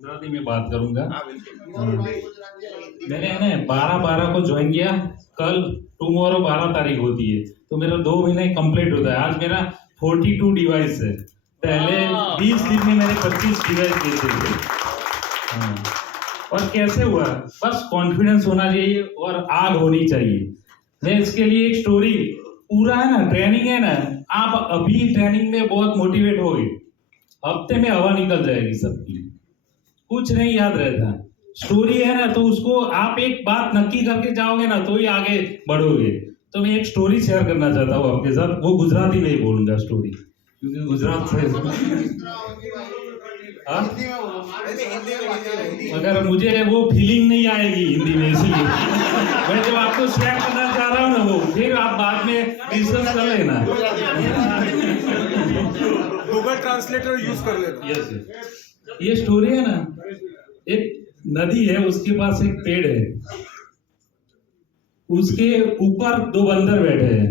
गुजराती में बात करूंगा। मैंने है ना 12/12 को ज्वाइन किया। कल टुमारो 12 तारीख होती है, तो मेरा 2 महीने कंप्लीट होता है। आज मेरा 42 डिवाइस है। पहले 20 दिन में मैंने 25 डिवाइस बेचे थे। हाँ। और कैसे हुआ? बस कॉन्फिडेंस होना चाहिए और आग होनी चाहिए। मैं इसके लिए एक स्टोरी, पूरा है ना ट्रेनिंग है ना, आप अभी ट्रेनिंग में बहुत मोटिवेट हो गए, हफ्ते में हवा निकल जाएगी सबकी, कुछ नहीं याद रहता। स्टोरी है ना, तो उसको आप एक बात नक्की करके जाओगे ना तो ही आगे बढ़ोगे। तो मैं एक स्टोरी शेयर करना चाहता हूँ आपके साथ, वो गुजराती में ही बोलूंगा स्टोरी, क्योंकि गुजरात से हाँ? अगर मुझे वो फीलिंग नहीं आएगी हिंदी में, इसलिए मैं जब आपको शेयर करना चाह रहा हूँ ना, वो फिर आप बाद में रिसर्च कर लेना, गूगल ट्रांसलेटर यूज कर लेना। यस। ये स्टोरी है ना, एक नदी है, उसके पास एक पेड़ है, उसके ऊपर 2 बंदर बैठे हैं।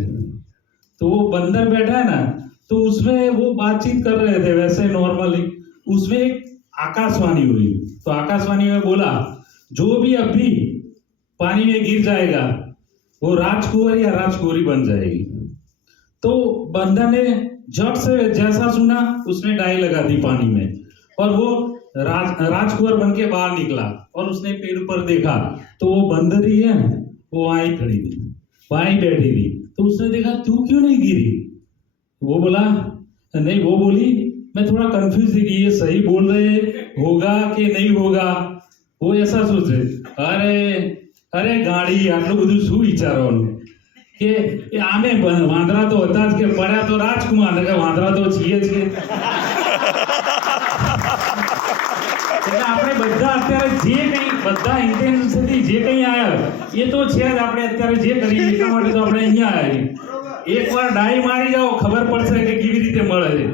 तो वो बंदर बैठा है ना, तो उसमें वो बातचीत कर रहे थे वैसे नॉर्मली। उसमें एक आकाशवाणी हुई, तो आकाशवाणी में बोला, जो भी अभी पानी में गिर जाएगा वो राजकुंवर या राजकुंवरी बन जाएगी। तो बंदर ने झट से जैसा सुना उसने डाई लगा दी पानी में, और वो राजकुंवर बन के बाहर निकला। और उसने पेड़ पर देखा तो वो बंदर ही है, वो वहां ही खड़ी थी, वहां ही बैठी थी। तो उसने देखा, तू क्यों नहीं गिरी? वो बोला नहीं, वो बोली मैं थोड़ा कंफ्यूज थी कि ये सही बोल रहे होगा कि नहीं होगा। वो ऐसा सोचे, अरे गाड़ी आटલું બધું શું વિચારવાનું કે આમે વાંદરા તો હતા જ, કે પડ્યા તો રાજકુમાર, ને કે વાંદરા તો છીએ જ કે। એટલે આપણે બધા અત્યારે જે કંઈ બધા ઇન્ટેન્શનથી જે કંઈ આયા એ તો છે જ, આપણે અત્યારે જે કરીએ એટલા માટે તો આપણે અહીંયા આવ્યા છીએ। એકવાર ડાઈ મારી જાઓ, ખબર પડશે કે કેવી રીતે મળે છે।